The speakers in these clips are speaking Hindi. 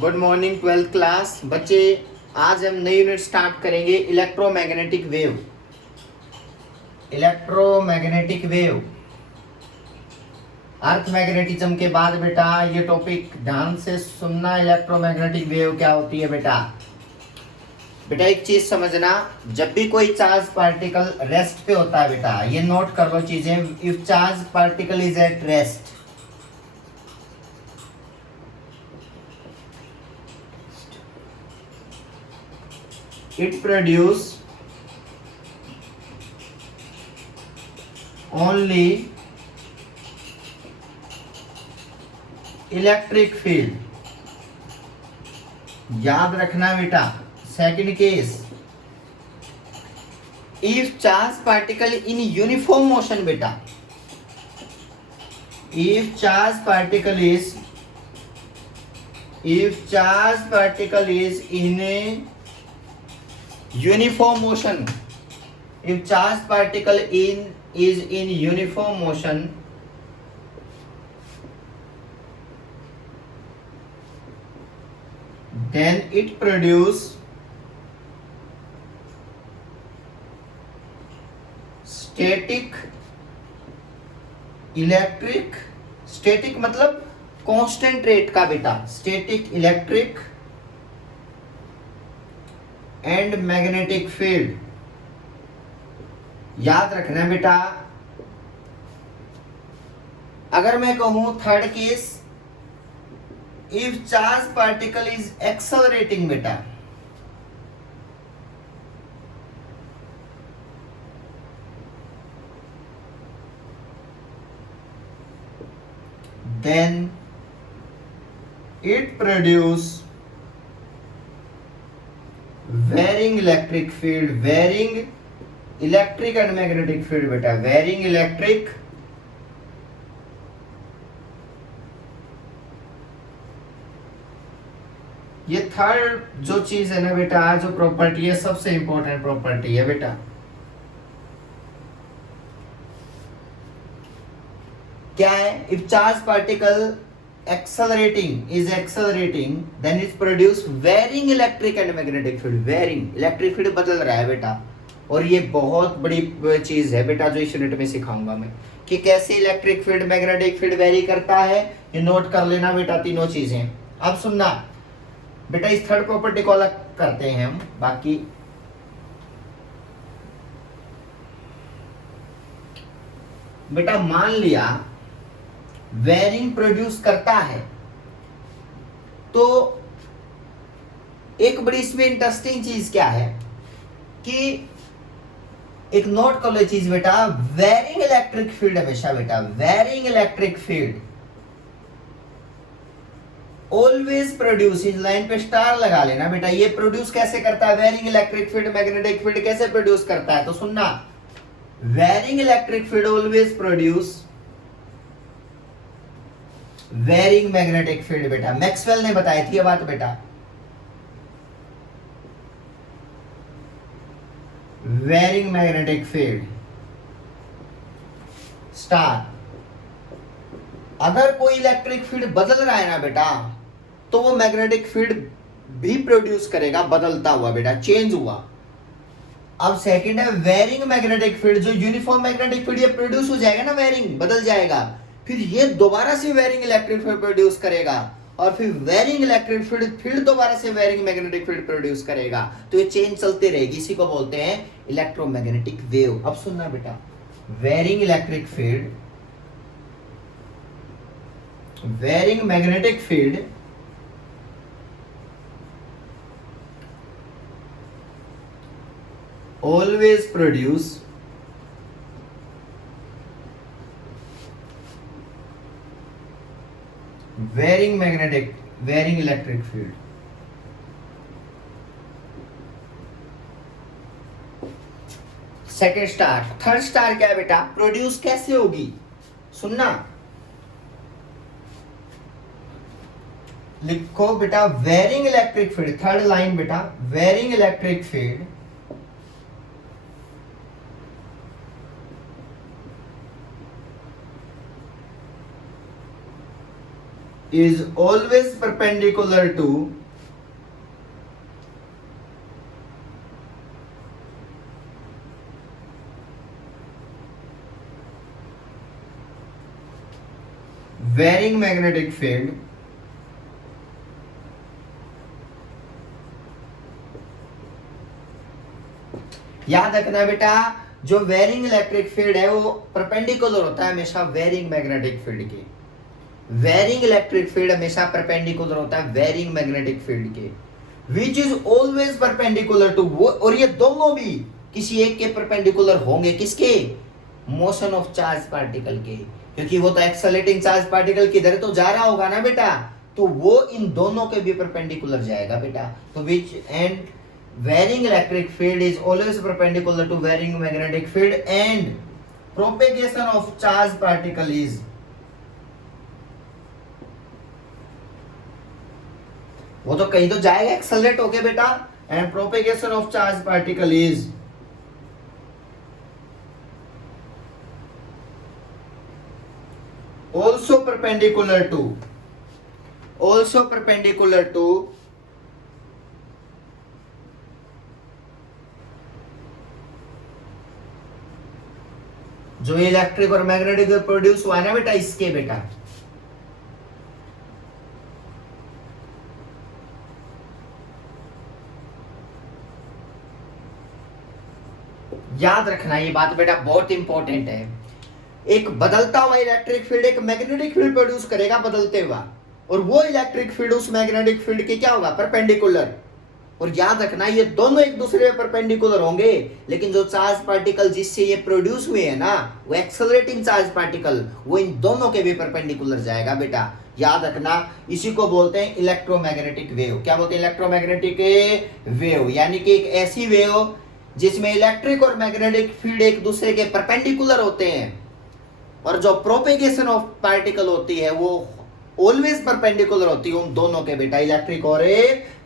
गुड मॉर्निंग ट्वेल्थ क्लास बच्चे। आज हम नई यूनिट स्टार्ट करेंगे इलेक्ट्रोमैग्नेटिक वेव। इलेक्ट्रोमैग्नेटिक वेव अर्थ मैग्नेटिज्म के बाद बेटा ये टॉपिक ध्यान से सुनना। इलेक्ट्रोमैग्नेटिक वेव क्या होती है बेटा? बेटा एक चीज समझना, जब भी कोई चार्ज पार्टिकल रेस्ट पे होता है बेटा, ये नोट कर लो चीजें। If charge particle is at rest, it produce only electric field. याद रखना बेटा। Second case, if charge particle in uniform motion बेटा, if charge particle is in a uniform motion, if charge particle is in uniform motion, then it produce static electric, static मतलब constant rate का बेटा, static electric and magnetic field. याद रखना बेटा। अगर मैं कहूं third case, if charge particle is accelerating बेटा, then it produce varying electric field, varying electric and magnetic field बेटा, varying electric ये थर्ड जो चीज है ना बेटा, जो प्रॉपर्टी है सबसे इंपॉर्टेंट प्रॉपर्टी है बेटा। क्या है? If charge particle is accelerating, then it produce varying electric and magnetic field. varying electric field बदल रहा है बेटा, और ये बहुत बड़ी चीज है बेटा जो इस यूनिट में सिखाऊंगा मैं, कि कैसे electric field magnetic field very करता है। ये नोट कर लेना बेटा तीनों चीजें। अब सुनना बेटा, इस थर्ड प्रॉपर्टी को अलग करते हैं हम। बाकी बेटा मान लिया वेरिंग प्रोड्यूस करता है, तो एक बड़ी इसमें इंटरेस्टिंग चीज क्या है कि एक नोट कर लो चीज बेटा, वेरिंग इलेक्ट्रिक फील्ड हमेशा बेटा, varying electric field always produce, इस लाइन पे स्टार लगा लेना बेटा। ये प्रोड्यूस कैसे करता है? Varying electric field magnetic field कैसे प्रोड्यूस करता है? तो सुनना, varying electric field always produce varying magnetic field बेटा। मैक्सवेल ने बताई थी ये बात बेटा। Varying magnetic field star. अगर कोई इलेक्ट्रिक फील्ड बदल रहा है ना बेटा, तो वो मैग्नेटिक फील्ड भी प्रोड्यूस करेगा, बदलता हुआ बेटा, चेंज हुआ। अब सेकंड है वेरिंग मैग्नेटिक फील्ड, जो यूनिफॉर्म मैग्नेटिक फील्ड ये प्रोड्यूस हो जाएगा ना, वेरिंग बदल जाएगा, फिर ये दोबारा से वेरिंग इलेक्ट्रिक फील्ड प्रोड्यूस करेगा, और फिर वेरिंग इलेक्ट्रिक फील्ड फिर दोबारा से वेरिंग मैग्नेटिक फील्ड प्रोड्यूस करेगा। तो ये चेंज चलती रहेगी, इसी को बोलते हैं इलेक्ट्रोमैग्नेटिक वेव। अब सुनना बेटा, varying electric field, varying magnetic field always produce varying electric field। Second star. Third star क्या है बेटा? प्रोड्यूस कैसे होगी? सुनना, लिखो बेटा, varying electric field, third line बेटा, varying electric field is always perpendicular to varying magnetic field याद रखना बेटा, जो वेरिंग इलेक्ट्रिक फील्ड है वो परपेंडिकुलर होता है हमेशा वेरिंग मैग्नेटिक फील्ड के। वेरिंग इलेक्ट्रिक फील्ड हमेशा परपेंडिकुलर होता है वेरिंग मैग्नेटिक फील्ड के, which is always perpendicular to वो, और ये दोनों भी किसी एक के परपेंडिकुलर होंगे, किसके? मोशन ऑफ चार्ज पार्टिकल के, क्योंकि वो तो एक्सेलरेटिंग चार्ज पार्टिकल किधर तो जा रहा होगा ना बेटा, तो वो इन दोनों के भी परपेंडिकुलर जाएगा बेटा। तो विच and varying electric field is always perpendicular to varying magnetic field and propagation of charge particle is वो तो कहीं तो जाएगा एक्सेलरेट होके बेटा, and propagation of charge particle is also perpendicular to जो इलेक्ट्रिक और मैग्नेटिक प्रोड्यूस हुआ है ना बेटा, इसके बेटा याद रखना ये बात बेटा, बहुत इंपॉर्टेंट है। एक बदलता हुआ इलेक्ट्रिक फील्ड एक मैग्नेटिक फील्ड प्रोड्यूस करेगा बदलते हुआ, और वो इलेक्ट्रिक फील्ड उस मैग्नेटिक फील्ड के क्या होगा? परपेंडिकुलर। और याद रखना ये दोनों एक दूसरे पे परपेंडिकुलर होंगे, लेकिन जो चार्ज पार्टिकल जिससे ये प्रोड्यूस हुए हैं ना, वो एक्सेलरेटिंग चार्ज पार्टिकल, वो इन दोनों के भी परपेंडिकुलर जाएगा बेटा। याद रखना इसी को बोलते हैं इलेक्ट्रोमैग्नेटिक वेव। क्या बोलते हैं? इलेक्ट्रोमैग्नेटिक वेव, यानी कि एक ऐसी वेव जिसमें इलेक्ट्रिक और मैग्नेटिक फील्ड एक दूसरे के परपेंडिकुलर होते हैं, और जो प्रोपेगेशन ऑफ पार्टिकल होती है वो ऑलवेज परपेंडिकुलर होती है उन दोनों के बेटा, इलेक्ट्रिक और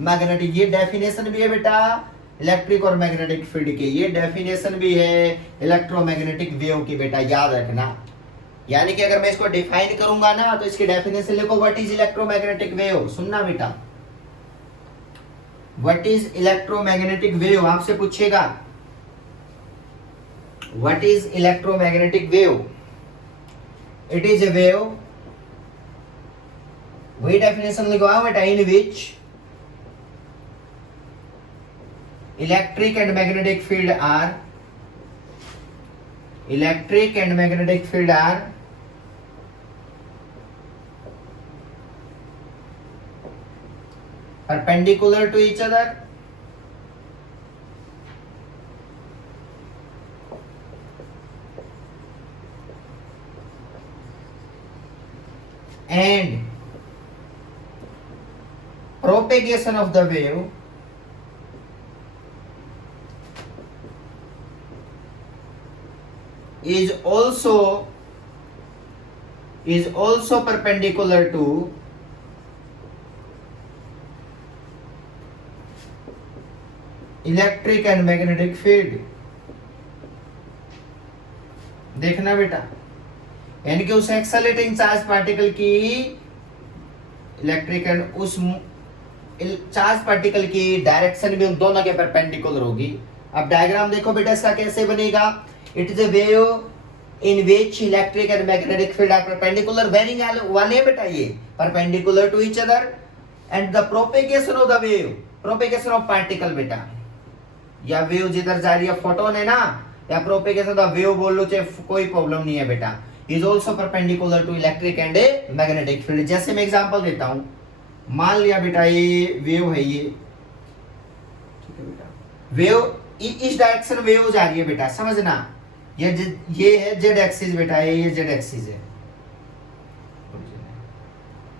मैग्नेटिक। ये डेफिनेशन भी है बेटा इलेक्ट्रिक और मैग्नेटिक फील्ड की, ये डेफिनेशन भी है इलेक्ट्रोमैग्नेटिक वेव की बेटा, याद रखना। यानी कि अगर मैं इसको डिफाइन करूंगा ना तो इसकी डेफिनेशन लिखो, व्हाट इज इलेक्ट्रोमैग्नेटिक वेव। सुनना बेटा, व्हाट इज इलेक्ट्रोमैग्नेटिक वेव, आपसे पूछेगा what is electromagnetic wave. It is a wave, वही डेफिनेशन लिखवा बेटा, in which electric and magnetic field are perpendicular to each other and propagation of the wave is also perpendicular to electric and magnetic field. देखना बेटा, यानी कि उस एक्सेलरेटिंग चार्ज पार्टिकल की इलेक्ट्रिक एंड उस चार्ज पार्टिकल की डायरेक्शन भी उन दोनों के परपेंडिकुलर होगी। अब डायग्राम देखो बेटा इसका कैसे बनेगा। It is a wave in which electric and magnetic field are perpendicular, varying वाले बेटा ये perpendicular to each other, and the propagation of the wave, propagation of particle बेटा, या वेव जिधर जा रही है फोटोन है ना, या प्रोपेगेशन ऑफ द वेव बोल लो, चाहे कोई प्रॉब्लम नहीं है बेटा, is also perpendicular to electric and magnetic field. जैसे मैं एग्जांपल देता हूं, मान लिया बेटा ये वेव है, ये ठीक है बेटा, वेव इस डायरेक्शन वेव जा रही है बेटा, समझना, ये है जेड एक्सिस बेटा, ये जेड एक्सिस है।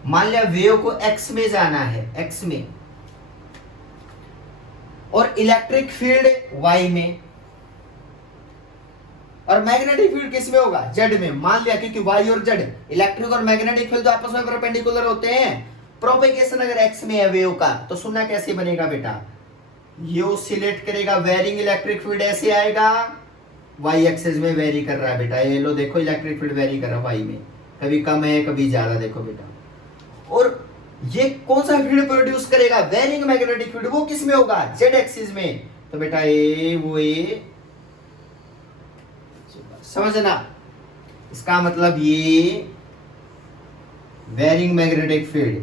मान लिया वेव को एक्स में जाना है, एक्स में, और इलेक्ट्रिक फील्ड वाई में, और मैग्नेटिक फील्ड किस में होगा? जेड में। मान लिया क्योंकि वाई और जेड इलेक्ट्रिक और मैग्नेटिक फील्ड तो आपस में परपेंडिकुलर होते हैं। प्रोपेगेशन अगर एक्स में है वेव का, तो सुनना कैसे बनेगा बेटा, ये ऑसिलेट करेगा, वेरिंग इलेक्ट्रिक फील्ड ऐसे आएगा, वाई एक्सिस में वेरी कर रहा है बेटा, ये लो देखो इलेक्ट्रिक फील्ड वेरी कर रहा है वाई में, कभी कम है कभी ज्यादा, देखो बेटा, और ये कौन सा फील्ड प्रोड्यूस करेगा, वेरिंग मैग्नेटिक फील्ड, वो किस में होगा, जेड एक्सिस में। तो बेटा ये समझना, इसका मतलब ये वेरिंग मैग्नेटिक फील्ड,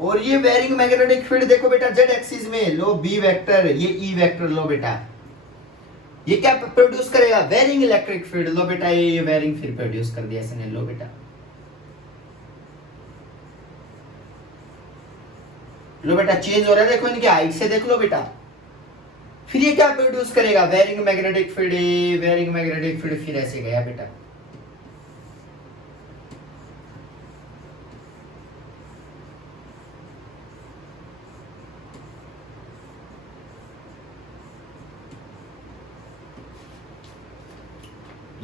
और ये वेरिंग मैग्नेटिक फील्ड देखो बेटा जेड एक्सिस में, लो बी वेक्टर, ये ई वेक्टर, लो बेटा ये क्या प्रोड्यूस करेगा, वेरिंग इलेक्ट्रिक फील्ड। लो बेटा ये वेरिंग फील्ड प्रोड्यूस कर दिया इसने, लो बेटा, लो बेटा चेंज हो रहा है, देखो इनकी हाइट से देख लो बेटा। फिर ये क्या प्रोड्यूस करेगा, varying magnetic field, varying magnetic field फिर ऐसे गया बेटा।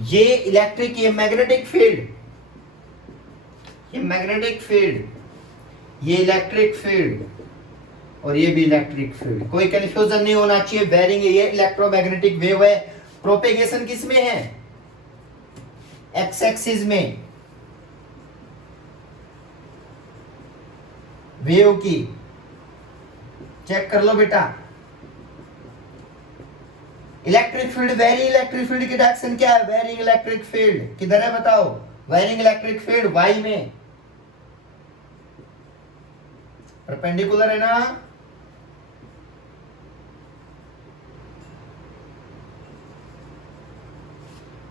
ये इलेक्ट्रिक, ये मैग्नेटिक फील्ड, ये मैग्नेटिक फील्ड, ये इलेक्ट्रिक फील्ड, और ये भी इलेक्ट्रिक फील्ड, कोई कंफ्यूजन नहीं होना चाहिए। वेरिंग, ये इलेक्ट्रोमैग्नेटिक वेव है, प्रोपेगेशन किस में है, एक्स एक्सिस में वेव की, चेक कर लो बेटा। Electric field, varying electric field की डायरेक्शन क्या है, वेरिंग इलेक्ट्रिक फील्ड किधर है बताओ, वेरिंग इलेक्ट्रिक फील्ड वाई में, परपेंडिकुलर है ना।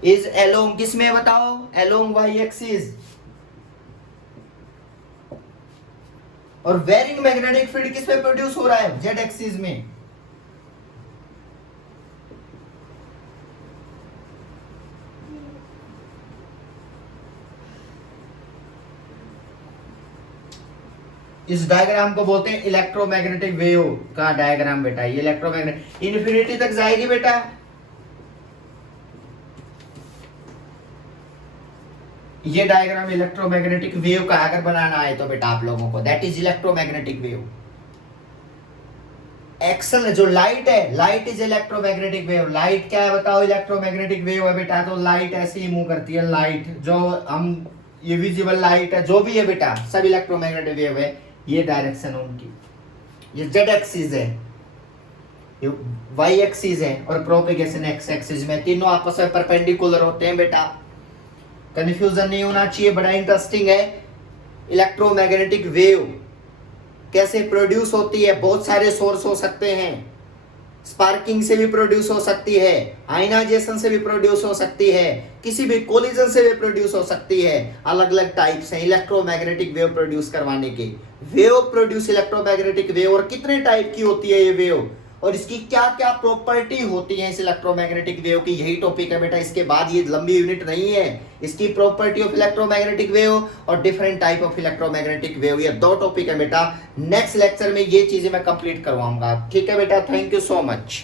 इज एलोंग किस में बताओ, एलोंग वाई एक्सिस। और वेरिंग मैग्नेटिक फील्ड किस में प्रोड्यूस हो रहा है, जेड एक्सिस में। इस डायग्राम को बोलते हैं इलेक्ट्रोमैग्नेटिक वेव का डायग्राम बेटा। ये इलेक्ट्रोमैग्नेट इन्फिनिटी तक जाएगी बेटा। ये डायग्राम इलेक्ट्रोमैग्नेटिक वेव का अगर बनाना है तो बेटा आप लोगों को, दैट इज इलेक्ट्रोमैग्नेटिक वेव। एक्सल जो लाइट है, light is electromagnetic wave. Light क्या है बताओ, इलेक्ट्रोमैग्नेटिक वेव है बेटा। तो लाइट ऐसे ही मूव करती है, लाइट जो हम ये विजिबल लाइट है जो भी है बेटा, सब इलेक्ट्रोमैग्नेटिक वेव है। ये डायरेक्शन उनकी, ये जेड एक्सिस है, ये वाई एक्सिस है, और प्रोपेगेशन एक्स एक्सिस में, तीनों आपस में परपेंडिकुलर होते हैं बेटा। कंफ्यूजन नहीं होना चाहिए, बड़ा इंटरेस्टिंग है। इलेक्ट्रोमैग्नेटिक वेव कैसे प्रोड्यूस होती है, बहुत सारे सोर्स हो सकते हैं। स्पार्किंग से भी प्रोड्यूस हो सकती है, आयनाइजेशन से भी प्रोड्यूस हो सकती है, किसी भी कोलिजन से भी प्रोड्यूस हो सकती है। अलग अलग टाइप्स हैं इलेक्ट्रोमैग्नेटिक वेव प्रोड्यूस करवाने के। वेव प्रोड्यूस इलेक्ट्रोमैग्नेटिक वेव, और कितने टाइप की होती है ये वेव, और इसकी क्या क्या प्रॉपर्टी होती है इस इलेक्ट्रोमैग्नेटिक वेव की, यही टॉपिक है बेटा। इसके बाद ये लंबी यूनिट नहीं है, इसकी प्रॉपर्टी ऑफ इलेक्ट्रोमैग्नेटिक वेव और different type of electromagnetic wave, ये दो टॉपिक है बेटा। नेक्स्ट लेक्चर में ये चीजें मैं कंप्लीट करवाऊंगा, ठीक है बेटा। Thank you so much.